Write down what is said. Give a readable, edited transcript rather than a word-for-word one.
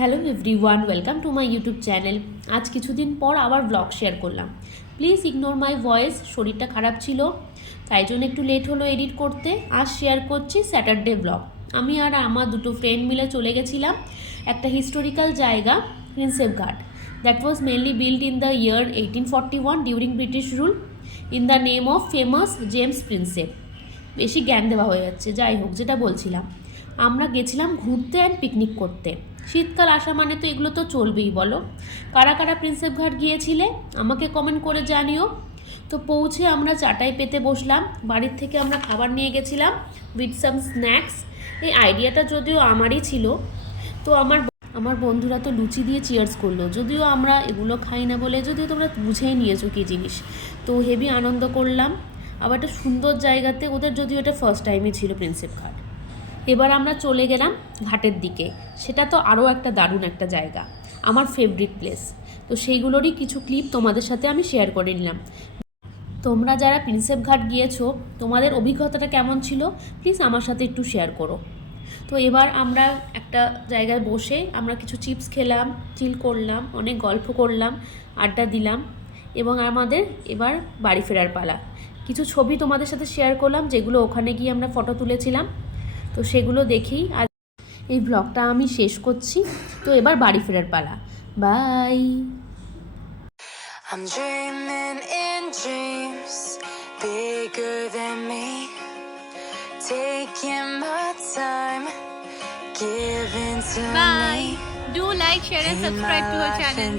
Hello everyone, welcome to my YouTube channel. আজ কিছুদিন পর আবার ব্লগ শেয়ার করলাম। প্লিজ ইগনোর মাই ভয়েস, শরীরটা খারাপ ছিল তাই জন্য একটু লেট হলো এডিট করতে। আজ শেয়ার করছি স্যাটারডে ব্লগ। আমি আর আমার দুটো ফ্রেন্ড মিলে চলে গেছিলাম একটা হিস্টোরিক্যাল জায়গা, প্রিন্সেপ ঘাট। That was mainly build in the year 1841 during British rule in the name of famous James Prinsep. বেশি জ্ঞান দেওয়া হয়ে যাচ্ছে, যাই হোক, যেটা বলছিলাম, আমরা গেছিলাম ঘুরতে অ্যান্ড পিকনিক করতে। শীতকাল আসা মানে তো এগুলো তো চলবেই, বলো। কারা কারা প্রিন্সেপ ঘাট গিয়েছিলে আমাকে কমেন্ট করে জানিও। তো পৌঁছে আমরা চাটাই পেতে বসলাম। বাড়ির থেকে আমরা খাবার নিয়ে গেছিলাম উইথ সাম স্ন্যাক্স। এই আইডিয়াটা যদিও আমারই ছিল। তো আমার বন্ধুরা তো লুচি দিয়ে চিয়ার্স করলো, যদিও আমরা এগুলো খাই না বলে, যদিও তোমরা বুঝেই নিয়েছো কী জিনিস। তো হেভি আনন্দ করলাম। আবার একটা সুন্দর জায়গাতে, ওদের যদিও এটা ফার্স্ট টাইমই ছিল প্রিন্সেপ ঘাট। এবার আমরা চলে গেলাম ঘাটের দিকে। সেটা তো আরও একটা দারুণ একটা জায়গা, আমার ফেভারিট প্লেস। তো সেইগুলোরই কিছু ক্লিপ তোমাদের সাথে আমি শেয়ার করে নিলাম। তোমরা যারা প্রিন্সেপ ঘাট গিয়েছো, তোমাদের অভিজ্ঞতাটা কেমন ছিল প্লিজ আমার সাথে একটু শেয়ার করো। তো এবার আমরা একটা জায়গায় বসে আমরা কিছু চিপস খেলাম, চিল করলাম, অনেক গল্প করলাম, আড্ডা দিলাম, এবং আমাদের এবার বাড়ি ফেরার পালা। কিছু ছবি তোমাদের সাথে শেয়ার করলাম যেগুলো ওখানে গিয়ে আমরা ফটো তুলেছিলাম। তো সেগুলো দেখেই আজ এই ব্লগটা আমি শেষ করছি। তো এবার বাড়ি ফেরার পালা। By. I'm dreaming in dreams bigger than me, taking my time, giving to me. Bye. Do like, share and subscribe to our channel.